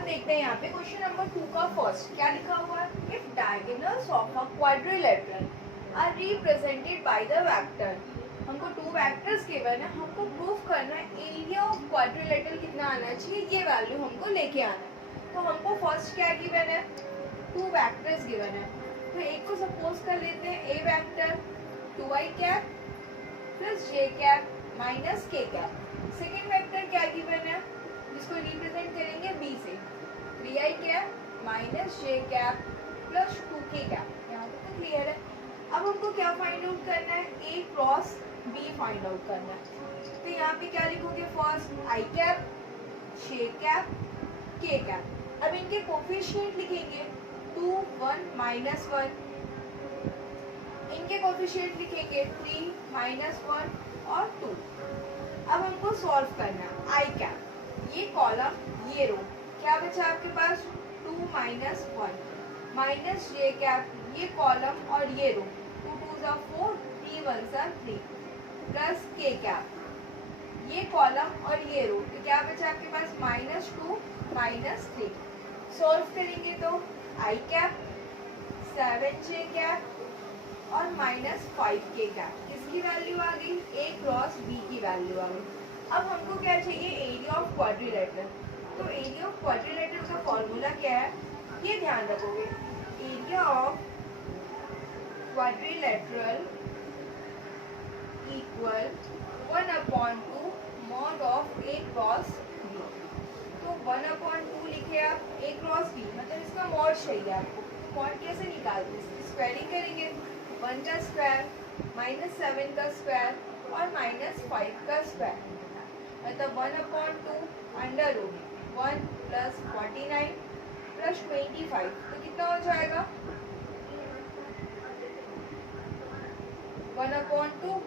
अब देखते हैं यहाँ पे क्वेश्चन नंबर 2 का फर्स्ट क्या लिखा हुआ है। If diagonals of a quadrilateral are represented by the vector, हमको 2 वेक्टर्स गिवन है, हमको प्रूफ करना है एरिया ऑफ क्वाड्रिलेटरल कितना आना चाहिए, ये वैल्यू हमको लेके आना है। तो हमको फर्स्ट क्या गिवन है, 2 वेक्टर्स गिवन है। तो एक को सपोज कर लेते हैं ए वेक्टर 2i कैप प्लस जे कैप माइनस के कैप। सेकेंड वेक्टर क्या गिवन है जिसको रिप्रेजेंट करेंगे बी से 3i कैप माइनस जे कैप प्लस 2k कैप। यहाँ तक तो क्लियर है। अब हमको क्या फाइंड आउट करना है, ए क्रॉस बी फाइंड आउट करना है। तो यहाँ पे क्या लिखोगे, फर्स्ट आई कैप जे कैप के कैप। अब इनके कोफिशिएंट लिखेंगे 2 1 माइनस 1, इनके कोफिशिएंट लिखेंगे 3 माइनस 1 और 2। अब हमको सॉल्व करना है आई कैप, ये कॉलम ये रो, क्या बचा आपके पास 2 माइनस 1 माइनस जे कैप, ये कॉलम और ये रो 2 2 जा 4 3 1 जा 3 प्लस के कैप, ये कॉलम और ये रो, तो क्या बचा आपके पास माइनस 2 माइनस 3। सॉल्व करेंगे तो आई कैप 7 जे कैप और माइनस 5 के कैप, किसकी वैल्यू आ गई, ए क्रॉस बी की वैल्यू आ गई। अब हमको क्या चाहिए, एरिया ऑफ क्वाड्रिलेटरल। तो एरिया ऑफ क्वाड्रिलेटरल का फॉर्मूला क्या है, ये ध्यान रखोगे, area of quadrilateral equal 1/2 mod of A cross B. तो 1/2 लिखे आप ए क्रॉस बी, मतलब इसका मॉड चाहिए आपको। मॉड कैसे निकालते हैं, इसकी स्क्वायरिंग करेंगे, 1 का स्क्वायर माइनस 7 का स्क्वायर और माइनस 5 का स्क्वायर, मतलब 1/2 अंडर रूट 1 प्लस 49 प्लस 25, तो कितना हो जाएगा 1/2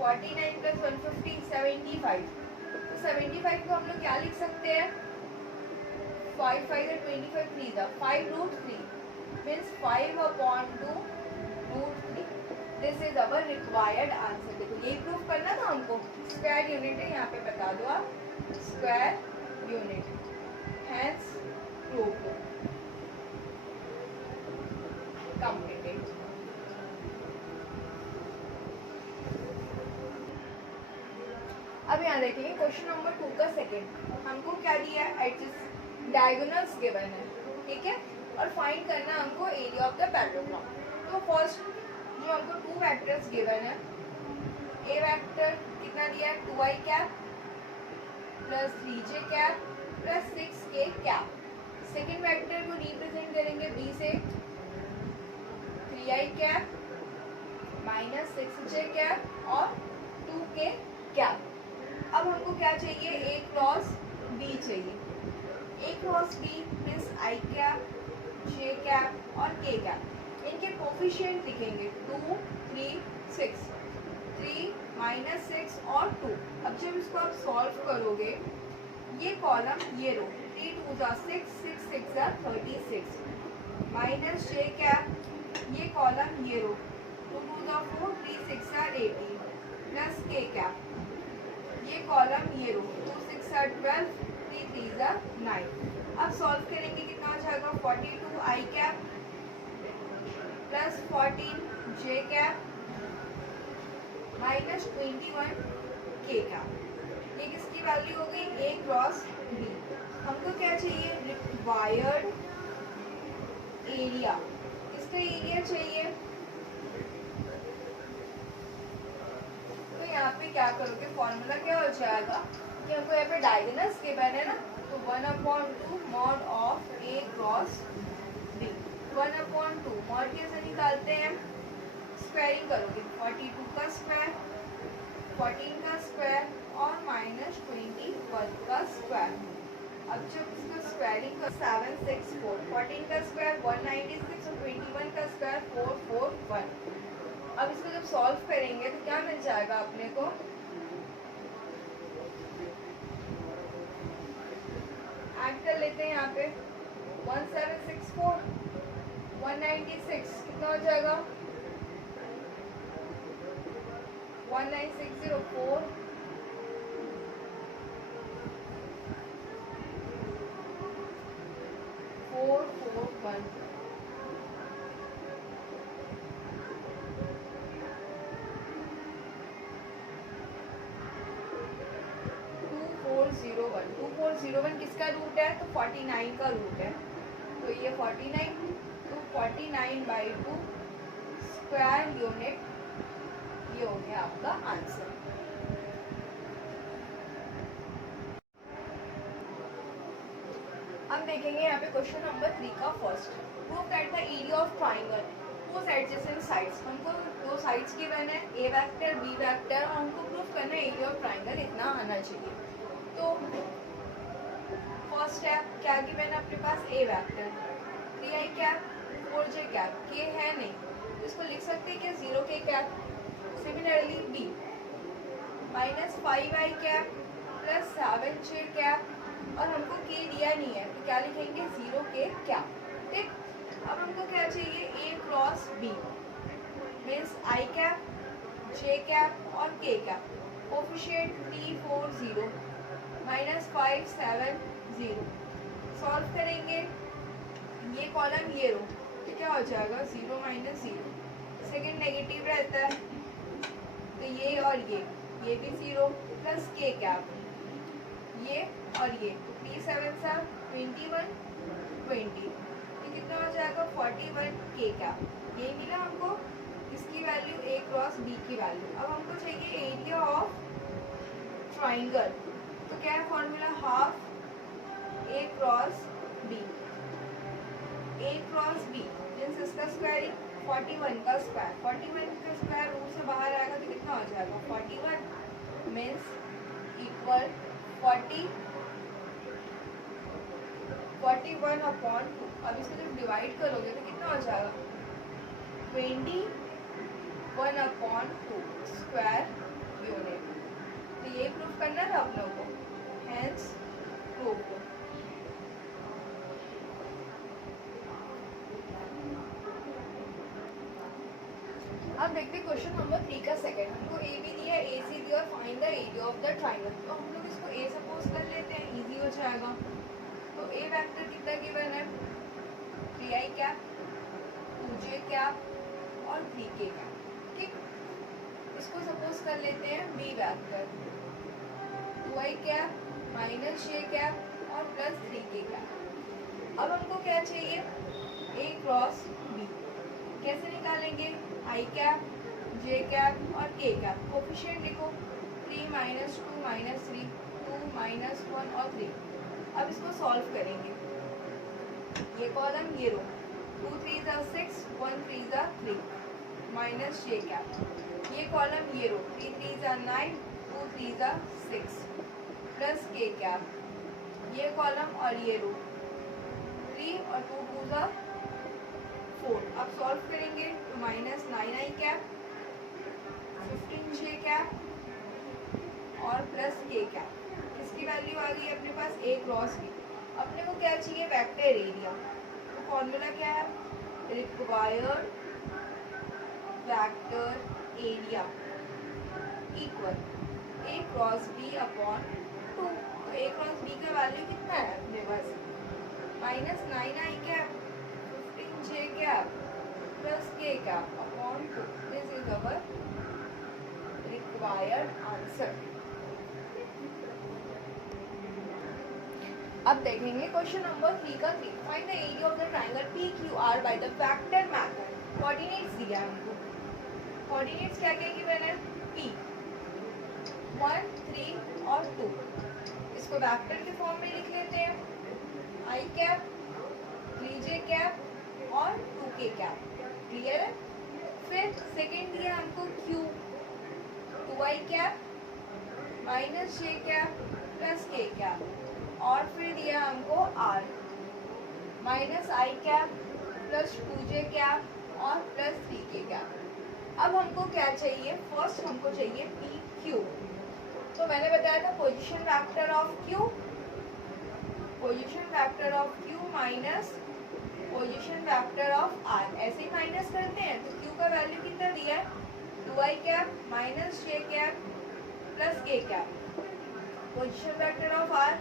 49 प्लस 150 75। तो 75 को हम लोग क्या लिख सकते हैं, 5 5 25 3 था 5 root 3 means 5/2 root 3। This is our required answer. देखो यही प्रूफ करना था हमको, स्क्वायर यूनिट है, यहाँ पे बता दो आप square unit, hence proof completed. अब यहाँ देखेंगे क्वेश्चन नंबर 2 का सेकंड, हमको क्या दिया है, एडजस्ट डायगोनल्स गिवन है, ठीक है, और फाइंड करना है हमको एरिया ऑफ द पैराग्राफ। तो फर्स्ट जो हमको 2 वेक्टर्स गिवन है, ए वेक्टर कितना दिया है 2i cap plus 3j cap plus 6k cap. Second vector को रिप्रेजेंट करेंगे बी से 3i cap minus 6j cap और 2k कैप। अब हमको क्या चाहिए, ए क्रॉस बी चाहिए। A cross B means I cap J cap और के कैप। इनके कोफिशिएंट लिखेंगे 2 3 6, 3 माइनस 6 और 2। अब जब इसको आप सॉल्व करोगे, ये कॉलम ये रो 3 2 जा 6 6 6 जा 36 माइनस जे कैप, ये कॉलम ये रो 2 2 जा 4 3 6 जा 18 प्लस के कैप, ये कॉलम ये रो 2 6 जा 12 3 3 जा 9। अब सॉल्व करेंगे कितना हो जाएगा 42 आई कैप प्लस 14 जे कैप माइनस 21 के कैप। ये किसकी वैल्यू हो गई, ए क्रॉस बी। हमको क्या चाहिए, रिक्वायर्ड एरिया, इसका एरिया चाहिए। तो यहाँ पे क्या करोगे, फॉर्मूला क्या हो जाएगा कि हमको यहाँ पे डायगोनल्स गिवन है ना, तो 1/2 mod of A cross B. 1/2 mod कैसे निकालते हैं, स्क्वायरिंग करोगे 42 का स्क्वायर 14 का स्क्वायर और माइनस 21 का स्क्वायर। अब जब इसका स्क्वायरिंग कर 7 6 4 14 का स्क्वायर 196 और 21 का स्क्वायर 441। अब इसको जब सॉल्व करेंगे तो क्या मिल जाएगा अपने को, ऐड कर लेते हैं यहाँ पे 1764 196 कितना हो जाएगा 19604 441 2401 किसका रूट है? तो 49 का रूट है, तो ये 49, तो 49/2 स्क्वायर यूनिट, ये हो गया आपका आंसर। हम देखेंगे यहाँ पे क्वेश्चन नंबर 3 का first, prove that the area of triangle whose adjacent sides, हमको दो साइड्स गिवन है, ए वेक्टर बी वेक्टर, और हमको प्रूव करना है एरिया ऑफ ट्राइंगल इतना आना चाहिए। तो फर्स्ट है क्या गिवन है अपने पास? A vector 3i cap 4j cap, K है नहीं तो इसको लिख सकते हैं क्या 0k cap. Similarly B -5i cap plus 7j cap, और हमको के दिया नहीं है तो क्या लिखेंगे 0k कैप। ठीक, अब हमको क्या चाहिए? A cross B means I cap J cap और के कैप, कोफिशिएंट 3 4 0 -5 7 0। सॉल्व करेंगे ये कॉलम ये रो तो क्या हो जाएगा 0 -0, सेकेंड नेगेटिव रहता है तो ये और ये भी 0 प्लस के कैप, ये और ये 3 7 21 20, तो कितना हो जाएगा 41 के कैप। यही मिला हमको, इसकी वैल्यू ए क्रॉस बी की वैल्यू। अब हमको चाहिए एरिया ऑफ ट्राइंगल, तो क्या है फॉर्मूला? हाफ ए क्रॉस बी, ए क्रॉस बी मीन्स इसका स्क्वायर 41 का स्क्वायर, 41 का स्क्वायर रूट से बाहर आएगा तो कितना हो जाएगा 41 मीन्स इक्वल 41/2। अब इसको जब डिवाइड करोगे तो कितना हो जाएगा 21/2 स्क्वायर यूनिट। तो ये प्रूफ करना था आप लोगों को, हेंस प्रूफ। अब देखते क्वेश्चन नंबर 3 का सेकंड, हमको ए बी दिया है, ए सी दिया और find the area of the triangle. तो हम लोग इसको ए सपोज कर लेते हैं, इजी हो जाएगा। तो ए वेक्टर कितना गिवन है? 3i कैप 2j कैप और 3k कैप। ठीक, इसको सपोज कर लेते हैं B vector 2i cap -j cap और प्लस 3k कैप। अब हमको क्या चाहिए? ए क्रॉस बी, कैसे निकालेंगे? आई कैप जे कैप और के कैप, कोफिशिएंट लिखो 3 -2 -3 2 -1 और 3। अब इसको सॉल्व करेंगे, ये कॉलम ये रो 2 3 6 1 3 3 माइनस जे कैप, ये कॉलम ये रो 3 3 9 2 3 6 प्लस के कैप, ये कॉलम और ये रो 3 और 2 2 4। अब सॉल्व करेंगे तो -9i कैप 15j कैप और प्लस के कैप, इसकी वैल्यू आ गई अपने पास ए क्रॉस बी। अपने को क्या चाहिए? Vector area. तो फॉर्मूला क्या है? Required vector area equal A cross B upon 2। तो ए क्रॉस बी का वैल्यू कितना है अपने पास? -9i cap 15j cap plus K cap upon 2। This is our required answer. अब देखेंगे क्वेश्चन नंबर 3 का 3, find the area of the triangle PQR by the vector method. Coordinates दिया है हमको, कोऑर्डिनेट्स क्या क्या गिवन है? P 1 3 और 2, इसको वेक्टर के फॉर्म में लिख लेते हैं, i कैप 3j कैप और 2k कैप। क्लियर है? फिर सेकेंड दिया हमको Q 2i cap -j cap plus k cap, और फिर दिया हमको R -i cap plus 2j cap और प्लस 3k कैप। अब हमको क्या चाहिए? फर्स्ट हमको चाहिए PQ। तो मैंने बताया था position vector of Q, position vector of Q minus position vector of R, ऐसे ही माइनस करते हैं। तो Q का वैल्यू कितना दिया है? 2i cap -j cap plus k cap, position vector of R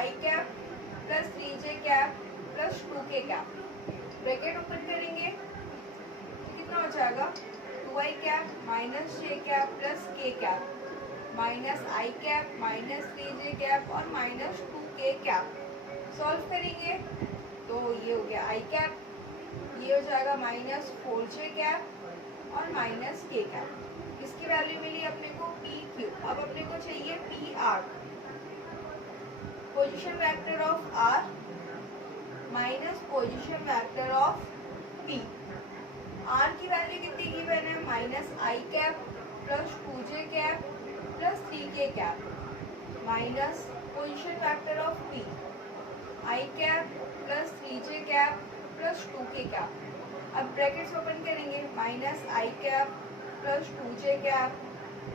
i cap plus 3j cap plus plus 2k cap, bracket open करेंगे कितना हो जाएगा 2i cap minus j cap plus k cap minus i cap minus 3j cap और minus 2k cap. Solve करेंगे तो ये हो गया i कैप, ये हो जाएगा माइनस 4j कैप और माइनस k कैप। इसकी वैल्यू मिली अपने को PQ। अब अपने को चाहिए PR, position vector of R minus position vector of P। R की वैल्यू कितनी गिवन है minus i cap plus 2j cap plus 3k cap minus position vector of P i cap plus 3j cap plus 2k cap. अब brackets open करेंगे minus i cap plus 2j cap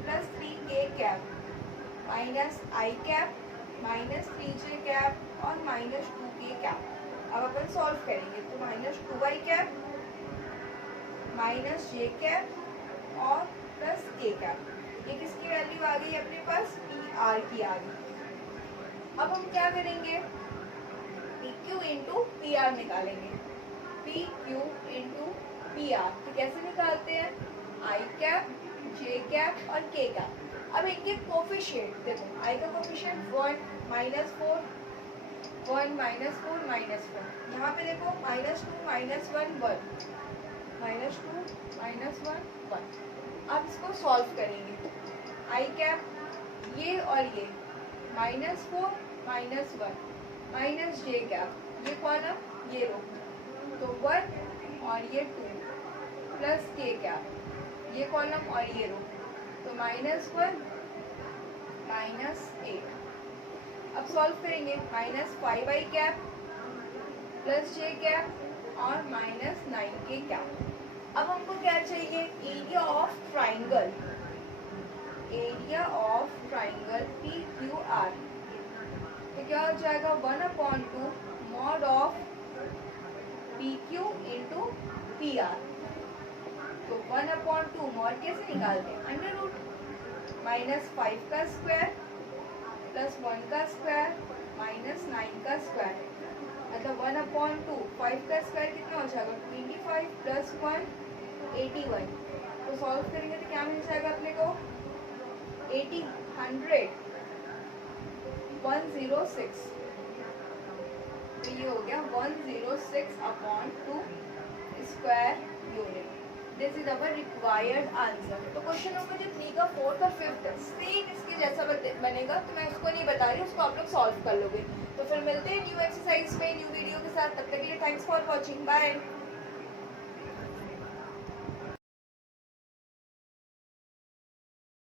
plus 3k cap minus i cap minus 3j cap और minus 2k cap. अब अपन solve करेंगे तो minus 2i cap minus j cap और plus k cap. ये किसकी value आ गई अपने पास PR की आ गई। अब हम क्या करेंगे PQ इंटू PR निकालेंगे, PQ इंटू PR तो कैसे निकालते हैं i कैप j कैप और k कैप। अब इनके कोफिशिएंट देखो i का कोफिशिएंट 1 माइनस 4 1 माइनस 4 माइनस 4, यहाँ पे देखो माइनस 2 माइनस 1 1 माइनस 2 माइनस 1 1। अब इसको सॉल्व करेंगे i कैप ये और ये minus 4 minus 1 minus j cap ये कॉलम ये रो तो 1 और ये 2 प्लस k कैप ये कॉलम और ये रो तो माइनस 1 माइनस 8। अब सॉल्व करेंगे minus 5i cap plus j cap और माइनस 9k कैप। अब हमको क्या चाहिए area of triangle, area of triangle PQR तो क्या हो जाएगा 1/2 mod of PQ into PR। तो 1/2 मॉड कैसे निकालते हैं अंडर रूट माइनस 5 का स्क्वायर प्लस 1 का स्क्वायर माइनस 9 का स्क्वायर मतलब 1/2 5 का स्क्वायर कितना हो जाएगा 25 प्लस 1 81। तो सॉल्व करेंगे तो क्या मिल जाएगा अपने को 80 100 106। तो ये हो गया 106/2 square unit. This is our required answer. तो क्वेश्चन नंबर जो 3 का 4th और 5th सेम इसके जैसा बनेगा तो मैं उसको नहीं बता रही, उसको आप लोग सॉल्व कर लोगे। तो फिर मिलते हैं न्यू एक्सरसाइज में न्यू वीडियो के साथ, तब तक के लिए थैंक्स फॉर वॉचिंग, बाय।